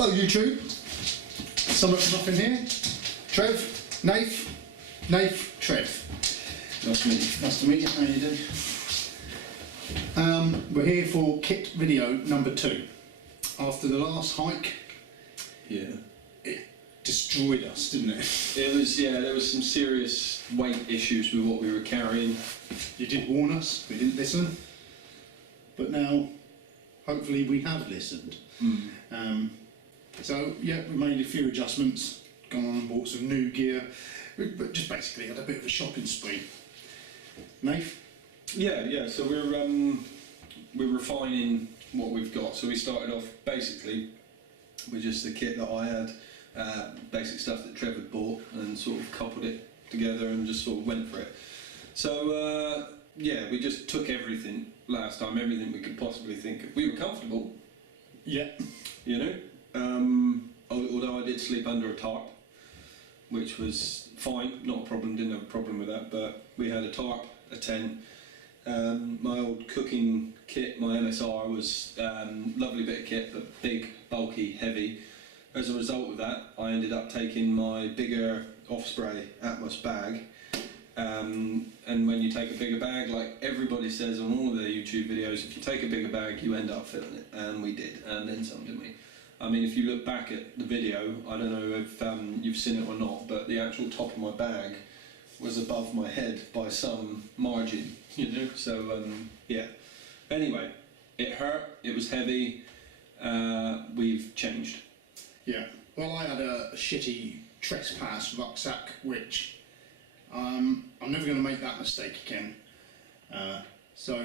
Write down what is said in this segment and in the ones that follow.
Hello YouTube, nothing here. Trev, Nath, Trev. Nice to meet you. Nice to meet you, how you doing? We're here for kit video number 2. After the last hike, Yeah. it destroyed us, didn't it? It was, yeah, there was some serious weight issues with what we were carrying. You did warn us, we didn't listen, but now hopefully we have listened. So yeah, we made a few adjustments, gone on and bought some new gear, but just basically had a bit of a shopping spree. Nath? Yeah, so we're refining what we've got. So we started off basically with just the kit that I had, basic stuff that Trev had bought, and sort of coupled it together and just sort of went for it. So yeah, we just took everything last time, everything we could possibly think of. We were comfortable. Yeah. You know, although I did sleep under a tarp, which was fine, not a problem, didn't have a problem with that, but we had a tarp, a tent, my old cooking kit, my MSR was lovely bit of kit, but big, bulky, heavy. As a result of that, I ended up taking my bigger Osprey Atmos bag, and when you take a bigger bag, like everybody says on all of their YouTube videos, if you take a bigger bag, you end up filling it, and we did, and then some, didn't we? I mean, if you look back at the video, I don't know if you've seen it or not, but the actual top of my bag was above my head by some margin, you know, so yeah. Anyway, it hurt, it was heavy, we've changed. Yeah, well, I had a shitty Trespass rucksack, which I'm never going to make that mistake again. So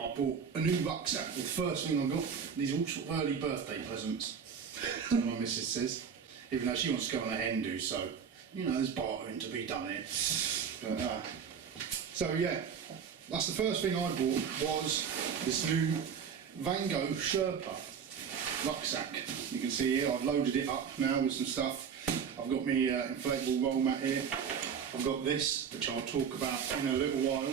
I bought a new rucksack. The first thing I got, these are all sort of early birthday presents, as my missus says, even though she wants to go on a hen do, so, you know, there's bartering to be done here. But, so yeah, that's the first thing I bought, was this new Vango Sherpa Rucksack. You can see here I've loaded it up now with some stuff. I've got my inflatable roll mat here. I've got this, which I'll talk about in a little while.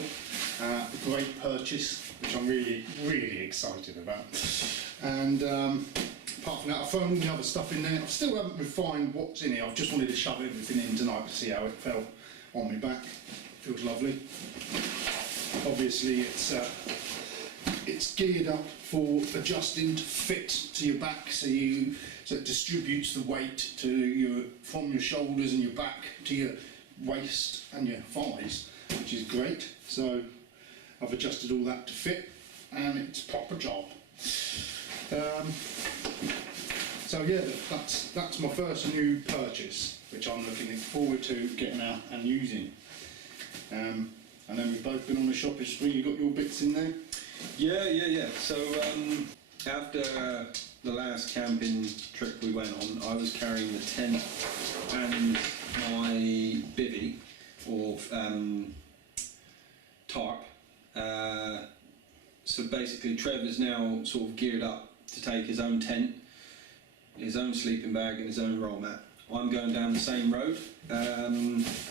A great purchase, which I'm really excited about. And apart from that, I've thrown all the other stuff in there. I still haven't refined what's in here. I've just wanted to shove everything in tonight to see how it felt on my back. Feels lovely. Obviously, it's geared up for adjusting to fit to your back, so it distributes the weight from your shoulders and your back to your waist and your thighs, which is great. So I've adjusted all that to fit, and it's a proper job. So yeah, that's my first new purchase, which I'm looking forward to getting out and using. And then we've both been on a shopping spree. You got your bits in there? Yeah. So after the last camping trip we went on, I was carrying the tent and my bivvy, or tarp. So basically Trev is now sort of geared up to take his own tent, his own sleeping bag and his own roll mat. I'm going down the same road.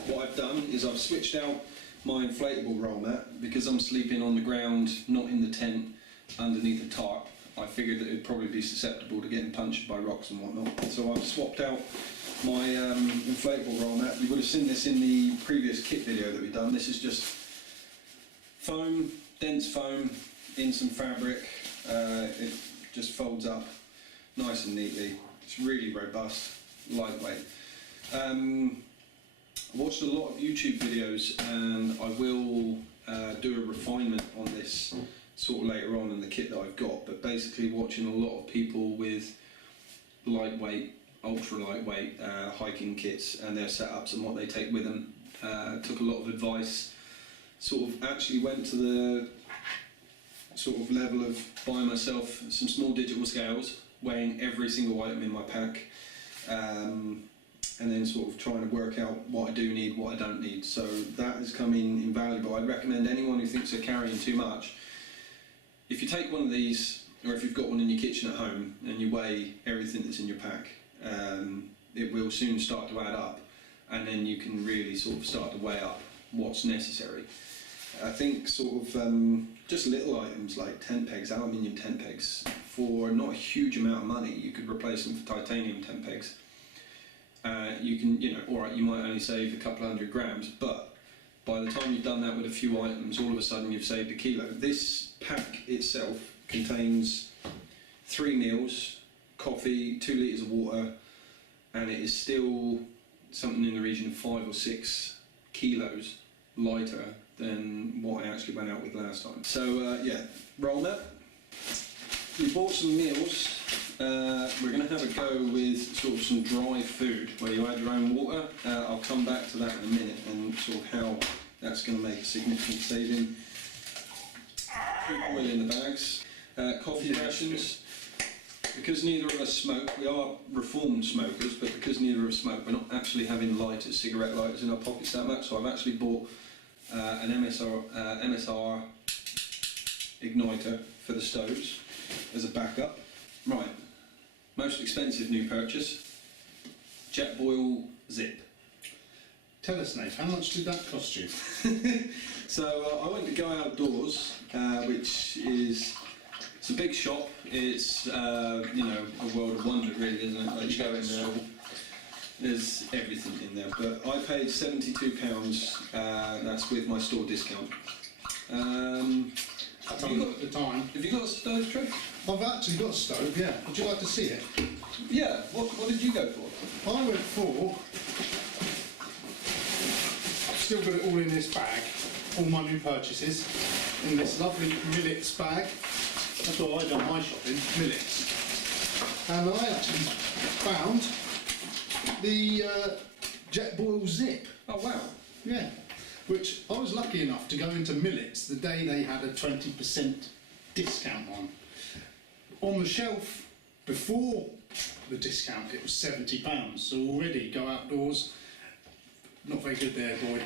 What I've done is I've switched out my inflatable roll mat because I'm sleeping on the ground, not in the tent, underneath a tarp. I figured that it'd probably be susceptible to getting punctured by rocks and whatnot. So I've swapped out my inflatable roll mat. You would have seen this in the previous kit video that we've done. This is just foam, dense foam, in some fabric. It just folds up nice and neatly. It's really robust, lightweight. I watched a lot of YouTube videos, and I will do a refinement on this sort of later on in the kit that I've got, but basically watching a lot of people with lightweight, ultra lightweight hiking kits and their setups and what they take with them. Took a lot of advice, sort of actually went to the sort of level of buying myself some small digital scales, weighing every single item in my pack, and then sort of trying to work out what I do need, what I don't need. So that has come in invaluable. I'd recommend anyone who thinks they're carrying too much, if you take one of these, or if you've got one in your kitchen at home and you weigh everything that's in your pack, it will soon start to add up, and then you can really sort of start to weigh up what's necessary. I think sort of just little items like tent pegs, aluminium tent pegs, for not a huge amount of money. You could replace them for titanium tent pegs. You can, you know, alright, you might only save a couple 100 grams, but by the time you've done that with a few items, all of a sudden you've saved a kilo. This pack itself contains 3 meals, coffee, 2 litres of water, and it is still something in the region of 5 or 6 kilos lighter than what I actually went out with last time. So yeah, roll that. We bought some meals. We're going to have a go with sort of some dry food where you add your own water. I'll come back to that in a minute and sort of how that's going to make a significant saving. Keep oil in the bags. Coffee rations. Because neither of us smoke, we are reformed smokers, but because neither of us smoke, we're not actually having lighters, cigarette lighters in our pockets that much. So I've actually bought an MSR igniter for the stoves as a backup. Right, most expensive new purchase, jet boil zip. Tell us, Nate, how much did that cost you? So I went to Go Outdoors, which is, it's a big shop. It's you know, a world of wonder, really, isn't it? Like you go in there, there's everything in there. But I paid £72. That's with my store discount. At the time. Have you got a stove, Trev? I've actually got a stove, yeah. Would you like to see it? Yeah. What did you go for? I went for... I've still got it all in this bag, all my new purchases, in this lovely millets bag. That's what I done my shopping, millets. And I actually found the jet boil zip. Oh wow. Yeah. Which I was lucky enough to go into millets the day they had a 20% discount on. On the shelf before the discount it was £70, so already Go Outdoors, not very good there, boy.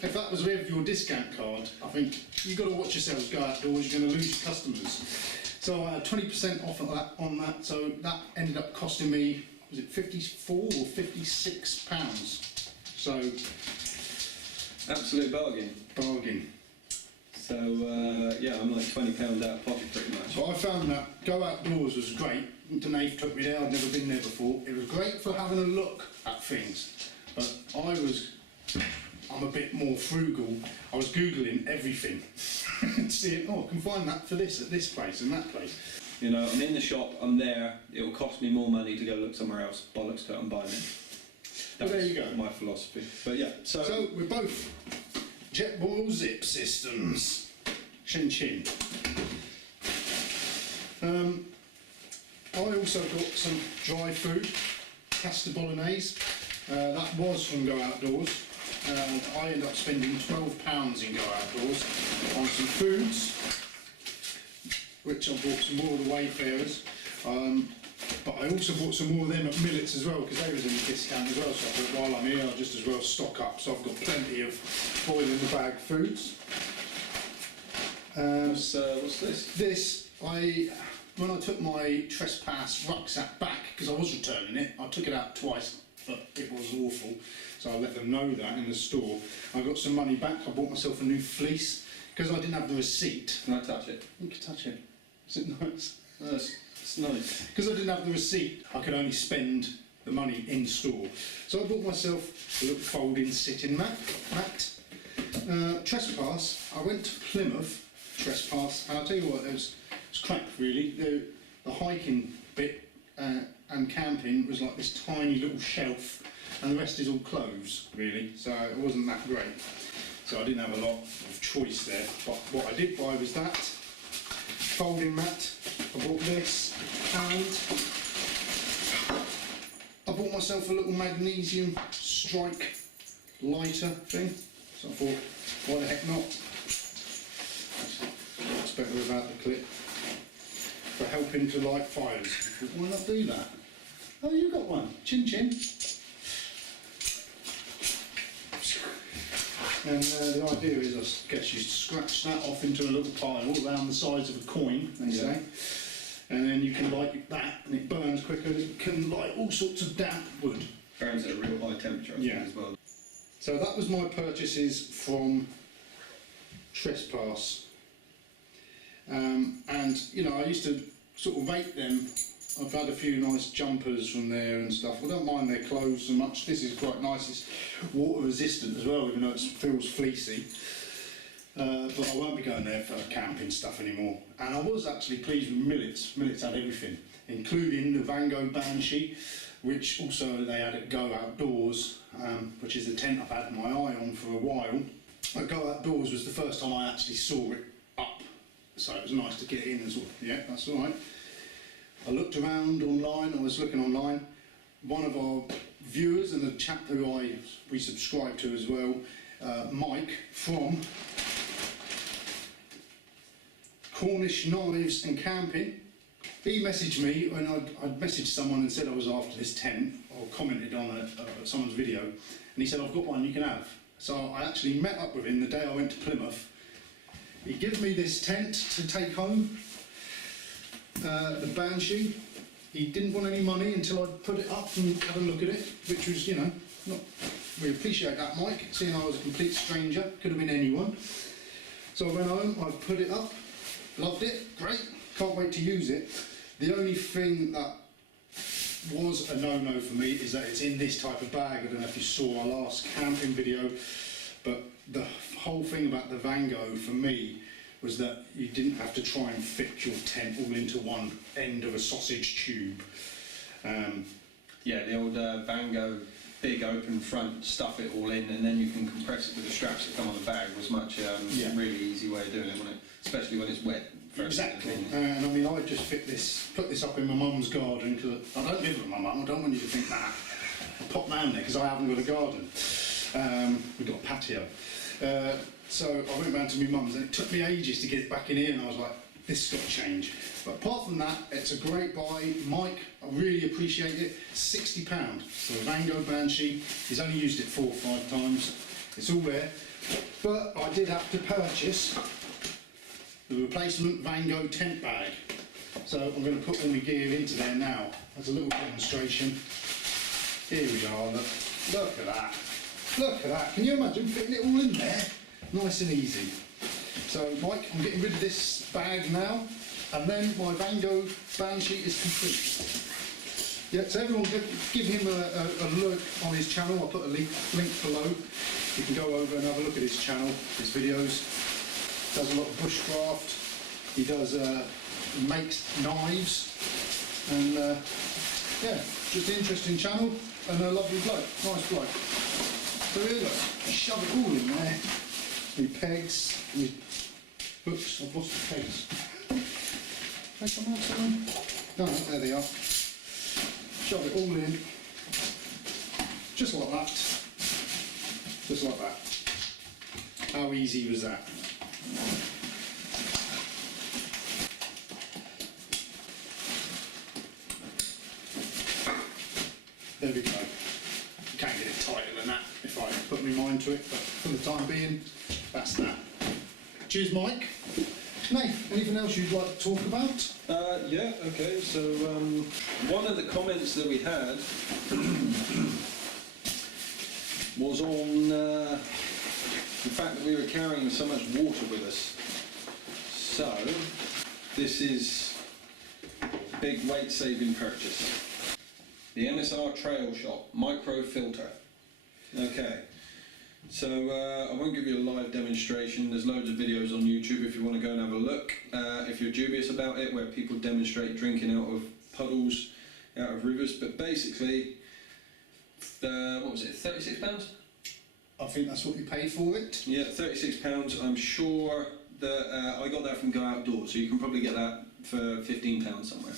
If that was with your discount card, I think you've got to watch yourselves, Go Outdoors, you're going to lose your customers. So I had 20% off of that, on that, so that ended up costing me, was it 54 or £56? So, absolute bargain. bargain. So yeah, I'm like £20 out of pocket pretty much. So I found that Go Outdoors was great. Nath took me there, I'd never been there before. It was great for having a look at things, but I'm a bit more frugal. I was Googling everything and seeing, oh, I can find that for this at this place and that place. You know, I'm in the shop, I'm there, it will cost me more money to go look somewhere else. Bollocks to it, I'm buying it. Well, there you go. My philosophy. But yeah, So we're both jet boil zip systems. Chin chin. I also got some dry food, pasta bolognese. That was from Go Outdoors. I ended up spending £12 in Go Outdoors on some foods, which I bought some more of the Wayfarers. But I also bought some more of them at Millets as well, because they was in the discount as well, so I thought while I'm here I'll just as well stock up. So I've got plenty of boil in the bag foods. what's this? This, when I took my trespass rucksack back, because I was returning it, I took it out twice, but it was awful, so I let them know that in the store. I got some money back, I bought myself a new fleece, because I didn't have the receipt. Can I touch it? You can touch it. Is it nice? It's nice. Because I didn't have the receipt, I could only spend the money in store. So I bought myself a little folding sitting mat. Trespass, I went to Plymouth, trespass, and I'll tell you what, it was crap really. The hiking bit and camping was like this tiny little shelf, and the rest is all clothes really, so it wasn't that great. So I didn't have a lot of choice there, but what I did buy was that folding mat. I bought this, and I bought myself a little magnesium strike lighter thing. So I thought, why the heck not? It's better without the clip. For helping to light fires. I thought, why not do that? Oh, you got one. Chin chin. And the idea is, I guess you scratch that off into a little pile around the size of a coin, they say. And then you can light that, and it burns quicker. It can light all sorts of damp wood. Burns at a real high temperature, I think, as well. So that was my purchases from Trespass. And you know, I used to sort of rate them. I've had a few nice jumpers from there and stuff. I don't mind their clothes so much. This is quite nice. It's water resistant as well, even though it feels fleecy. But I won't be going there for camping stuff anymore. And I was actually pleased with Millets. Millets had everything, including the Vango Banshee, which also they had at Go Outdoors, which is a tent I've had my eye on for a while. At Go Outdoors was the first time I actually saw it up, so it was nice to get in and sort of, yeah, that's all right. I looked around online, I was looking online. One of our viewers and a chap who we subscribe to as well, Mike from Cornish Knives and Camping, he messaged me when I'd messaged someone and said I was after this tent, or commented on someone's video, and he said, I've got one you can have. So I actually met up with him the day I went to Plymouth. He gave me this tent to take home, the Banshee. He didn't want any money until I'd put it up and had a look at it, which was, you know, we appreciate that, Mike, seeing I was a complete stranger, could have been anyone. So I went home, I've put it up, loved it, great, can't wait to use it. The only thing that was a no-no for me is that it's in this type of bag. I don't know if you saw our last camping video, but the whole thing about the Vango for me was that you didn't have to try and fit your tent all into one end of a sausage tube. Yeah, the old Vango big open front, stuff it all in, and then you can compress it with the straps that come on the bag was much really easy way of doing it, wasn't it? Especially when it's wet. Exactly, and I mean, I just put this up in my mum's garden because I don't live with my mum. I don't want you to think that. I pop round there because I haven't got a garden. We've got a patio. So I went round to my mum's and it took me ages to get it back in here, and I was like, this has got to change. But apart from that, it's a great buy. Mike, I really appreciate it. £60 for a Vango Banshee. He's only used it 4 or 5 times. It's all there. But I did have to purchase the replacement Vango tent bag. So I'm going to put all my gear into there now. As a little demonstration. Here we are, look at that. Look at that. Can you imagine fitting it all in there? Nice and easy. So Mike, I'm getting rid of this bag now, and then my Vango Banshee is complete. Yeah, so everyone give him a look on his channel. I'll put a link below. You can go over and have a look at his channel, his videos. Does a lot of bushcraft. He does makes knives, and yeah, just an interesting channel and a lovely bloke, nice bloke. So here, look, shove it all in there. My pegs, my hooks. I've lost the pegs. Can I come out somewhere? No, there they are. Shove it all in, just like that. Just like that. How easy was that? There we go. You can't get it tighter than that if I put my mind to it, but for the time being, that's that. Cheers, Mike. Nath, anything else you'd like to talk about? Yeah, okay, so one of the comments that we had was on the fact that we were carrying so much water with us. So, this is a big weight-saving purchase. The MSR Trail Shot Micro Filter. Okay, so I won't give you a live demonstration. There's loads of videos on YouTube if you want to go and have a look. If you're dubious about it, where people demonstrate drinking out of puddles, out of rivers. But basically, what was it, £36? I think that's what you paid for it. Yeah, £36. I'm sure that I got that from Go Outdoors, so you can probably get that for £15 somewhere.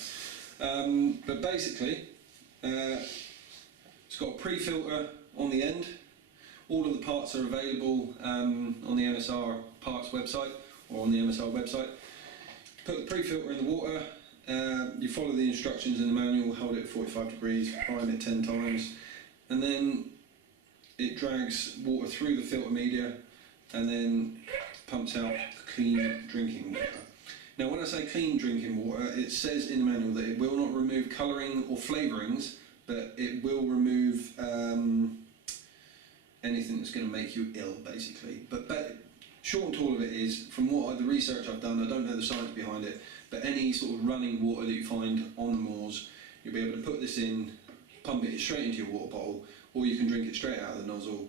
But basically, it's got a pre-filter on the end. All of the parts are available on the MSR parts website, or on the MSR website. Put the pre-filter in the water, you follow the instructions in the manual, hold it at 45 degrees, prime it 10 times, and then it drags water through the filter media and then pumps out clean drinking water. Now when I say clean drinking water, it says in the manual that it will not remove colouring or flavourings, but it will remove anything that's going to make you ill, basically. But Short and tall of it is, from the research I've done, I don't know the science behind it, but any sort of running water that you find on the moors, you'll be able to put this in, pump it straight into your water bottle, or you can drink it straight out of the nozzle,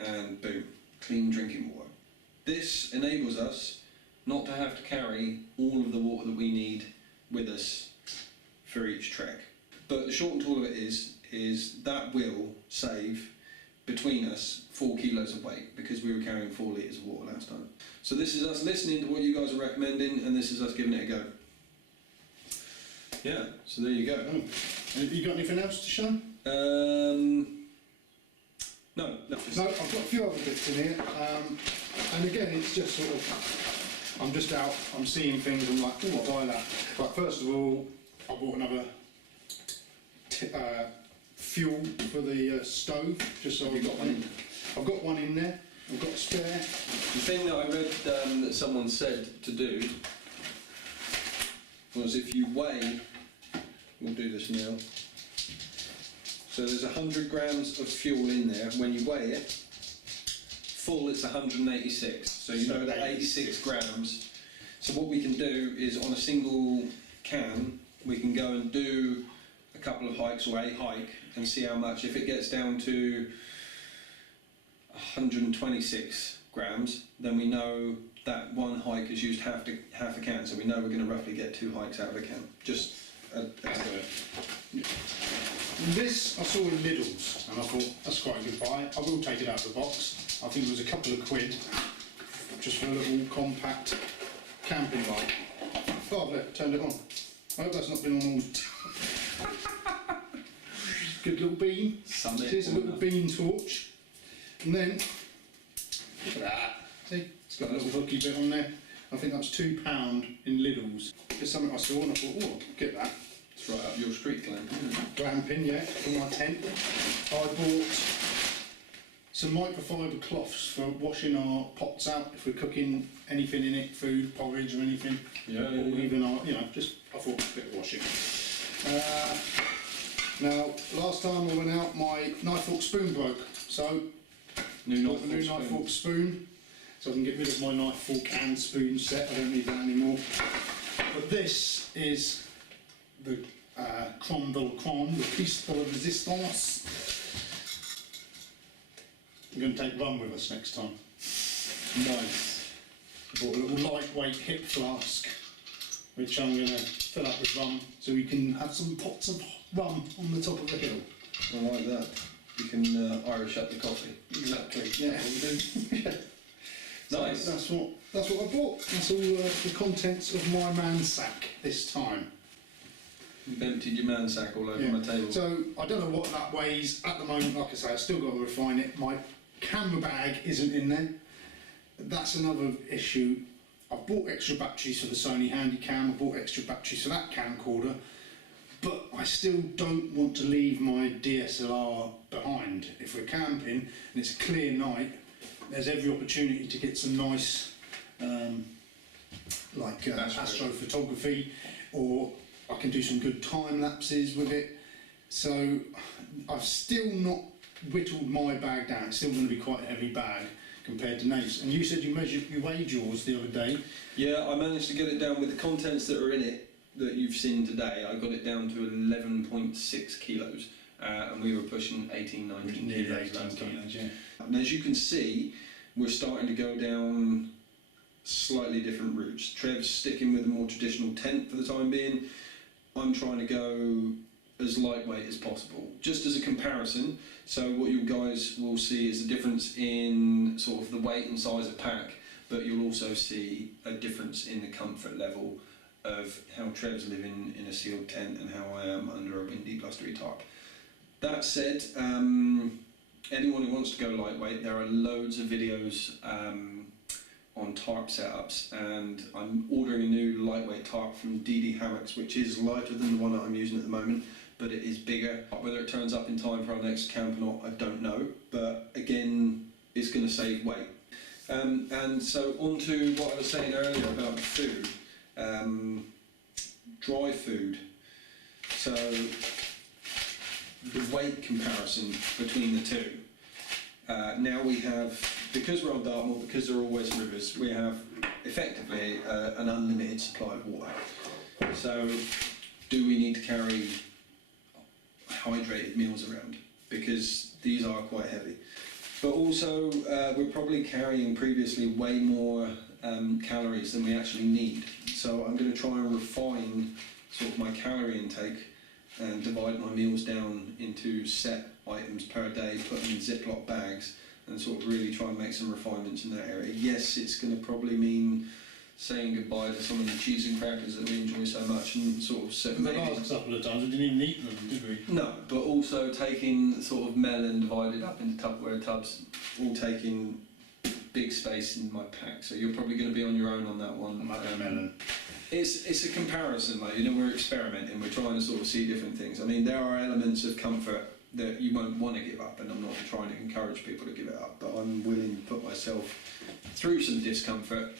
and boom, clean drinking water. This enables us not to have to carry all of the water that we need with us for each trek. But the short and tall of it is that will save between us 4 kilos of weight, because we were carrying 4 litres of water last time. So this is us listening to what you guys are recommending, and this is us giving it a go. Yeah, so there you go. Oh. Have you got anything else to show? No. No, I've got a few other bits in here, and again, it's just sort of, I'm just out, I'm seeing things, I'm like, oh, I'll buy that. But first of all, I bought another fuel for the stove, just so I've got one in. I've got one in there, I've got a spare. The thing that I read that someone said to do was, if you weigh, we'll do this now, so there's 100 grams of fuel in there. When you weigh it, full it's 186, so you know that 86 grams. So what we can do is, on a single can, we can go and do a couple of hikes, or a hike, and see how much. If it gets down to 126 grams, then we know that one hike has used half a can, so we know we're going to roughly get 2 hikes out of a can. Just This I saw in Lidl's, and I thought, that's quite a good buy. I will take it out of the box. I think it was a couple of quid, just for a little compact camping light. Oh, look, turned it on. I hope that's not been on all the time. Good little beam. Here's a little beam torch. And then, look at that. See, it's got a little hooky bit on there. I think that's £2 in Lidl's. It's something I saw and I thought, oh, I'll get that. It's right up your street, Glenn. Glamping, yeah, for my tent. I bought some microfiber cloths for washing our pots out if we're cooking anything in it, food, porridge or anything. Yeah, or even our, just, I thought a bit of washing. Now, last time I went out, my knife fork spoon broke, so new bought a new knife fork spoon, so I can get rid of my knife fork and spoon set. I don't need that anymore. But this is the crème de la crème, the piece de la résistance. We're going to take rum with us next time. Nice. I bought a little lightweight hip flask, which I'm going to fill up with rum, so we can have some pots of rum on the top of the hill. I like that. You can Irish up the coffee. Exactly. Yeah. Yeah. Nice. So that's what I bought. That's all the contents of my man sack this time. You've emptied your man sack all over my table. So I don't know what that weighs at the moment. Like I say, I've still got to refine it. My camera bag isn't in there. That's another issue. I've bought extra batteries for the Sony Handycam. I bought extra batteries for that camcorder. But I still don't want to leave my DSLR behind. If we're camping and it's a clear night, there's every opportunity to get some nice astrophotography, or I can do some good time lapses with it. So I've still not whittled my bag down. It's still going to be quite a heavy bag compared to Nate's. And you said you weighed yours the other day. Yeah, I managed to get it down with the contents that are in it that you've seen today. I got it down to 11.6 kilos, and we were pushing 18, 19 kilos last time. Yeah. And as you can see, we're starting to go down slightly different routes. Trev's sticking with a more traditional tent for the time being. I'm trying to go as lightweight as possible, just as a comparison. So what you guys will see is a difference in sort of the weight and size of pack, but you'll also see a difference in the comfort level of how Trev's living in a sealed tent and how I am under a windy, blustery tarp. That said, anyone who wants to go lightweight, there are loads of videos on tarp setups, and I'm ordering a new lightweight tarp from DD Hammocks, which is lighter than the one that I'm using at the moment, but it is bigger. Whether it turns up in time for our next camp or not, I don't know, but again, it's going to save weight. And so on to what I was saying earlier about food, dry food. So the weight comparison between the two. Now we have because we're on Dartmoor, because there are always rivers, we have effectively an unlimited supply of water. So, do we need to carry hydrated meals around? Because these are quite heavy. But also, we're probably carrying previously way more calories than we actually need. So I'm going to try and refine sort of my calorie intake and divide my meals down into set items per day, put them in Ziploc bags, and sort of really try and make some refinements in that area. Yes, it's going to probably mean saying goodbye to some of the cheese and crackers that we enjoy so much, and sort of The last couple of times we didn't even eat them, did we? no, but also taking sort of melon divided up into Tupperware tubs, all taking big space in my pack. So you're probably going to be on your own on that one. I like melon. It's a comparison, like, you know, we're experimenting, we're trying to sort of see different things. I mean, there are elements of comfort that you won't want to give up, and I'm not trying to encourage people to give it up, but I'm willing to put myself through some discomfort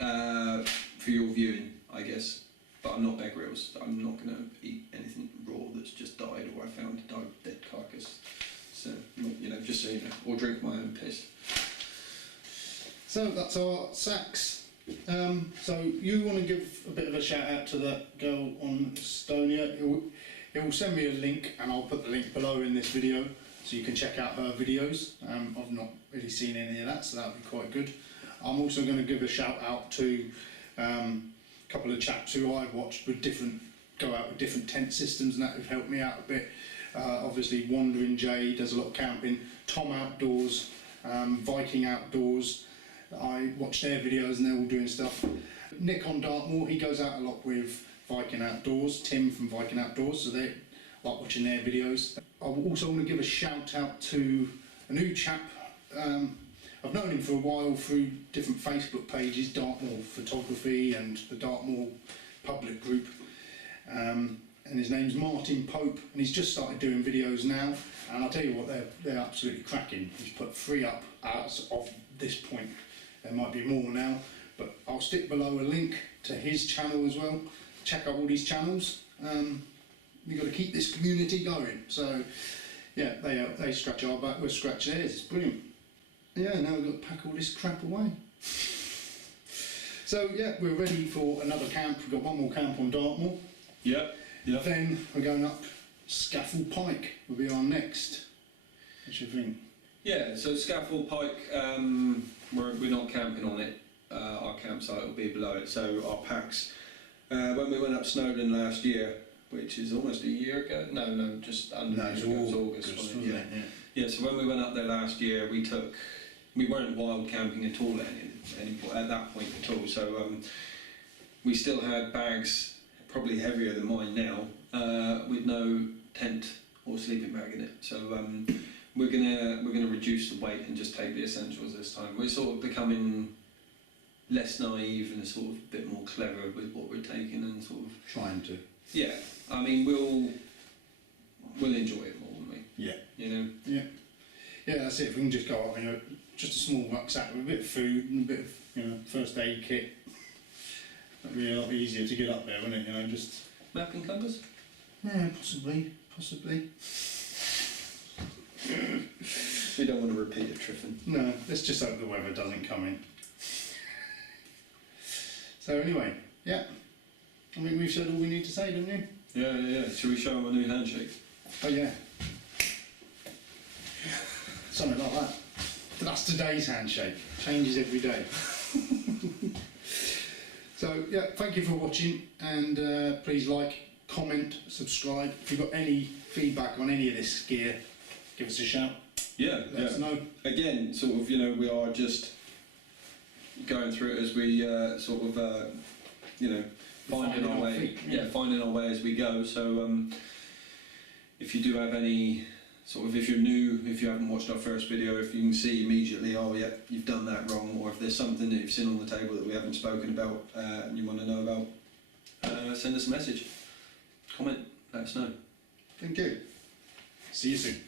for your viewing, I guess. But I'm not Bear Grylls. I'm not going to eat anything raw that's just died or I found a dead carcass. So, you know, just so you know, or drink my own piss. So that's our sacks. So you want to give a bit of a shout out to that girl on Estonia. It will send me a link, and I'll put the link below in this video so you can check out her videos. I've not really seen any of that, so that would be quite good. I'm also going to give a shout out to a couple of chaps who I watched with go out with different tent systems, and that have helped me out a bit. Obviously Wandering Jay does a lot of camping, Tom Outdoors, Viking Outdoors. I watch their videos and they're all doing stuff. Nick on Dartmoor, he goes out a lot with Viking Outdoors, Tim from Viking Outdoors, so they like watching their videos. I also want to give a shout out to a new chap. I've known him for a while through different Facebook pages, Dartmoor Photography and the Dartmoor public group. And his name's Martin Pope, and he's just started doing videos now, and I'll tell you what, they're absolutely cracking. He's put 3 up as of this point. There might be more now, but I'll stick below a link to his channel as well. Check out all these channels. We've got to keep this community going. So yeah, they scratch our back, we'll scratch theirs. It's brilliant. Yeah, now we've got to pack all this crap away. So yeah, we're ready for another camp. We've got one more camp on Dartmoor. Yep. Then we're going up Scaffold Pike will be our next. What do you think? Yeah, so Scaffold Pike, we're not camping on it. Our campsite will be below it. So our packs, when we went up Snowdon last year, which is almost a year ago. No, just under a year ago. It was August, wasn't it? Yeah. So when we went up there last year, we weren't wild camping at all at that point at all. So we still had bags probably heavier than mine now, with no tent or sleeping bag in it. So we're gonna reduce the weight and just take the essentials this time. We're sort of becoming less naive and sort of a bit more clever with what we're taking, and sort of Trying to. Yeah, I mean we'll enjoy it more, won't we? Yeah. You know. Yeah. Yeah, that's it. If we can just go up, just a small rucksack with a bit of food and a bit of, first aid kit. That'd be a lot easier to get up there, wouldn't it? Just Map and compass? yeah, possibly. We don't want to repeat it, Triffin. No, let's just hope the weather doesn't come in. So anyway, yeah. I think we've said all we need to say, don't you? Yeah. Shall we show them a new handshake? Oh yeah. Something like that. That's today's handshake. Changes every day. So yeah, thank you for watching, and please like, comment, subscribe. If you've got any feedback on any of this gear, give us a shout. Yeah, Let us know. Again, sort of, we are just going through it as we finding our way. Feet, Finding our way as we go. So if you do have any if you're new, if you haven't watched our first video, if you can see immediately, oh yeah, you've done that wrong, or if there's something that you've seen on the table that we haven't spoken about and you want to know about, send us a message, comment, let us know. Thank you. See you soon.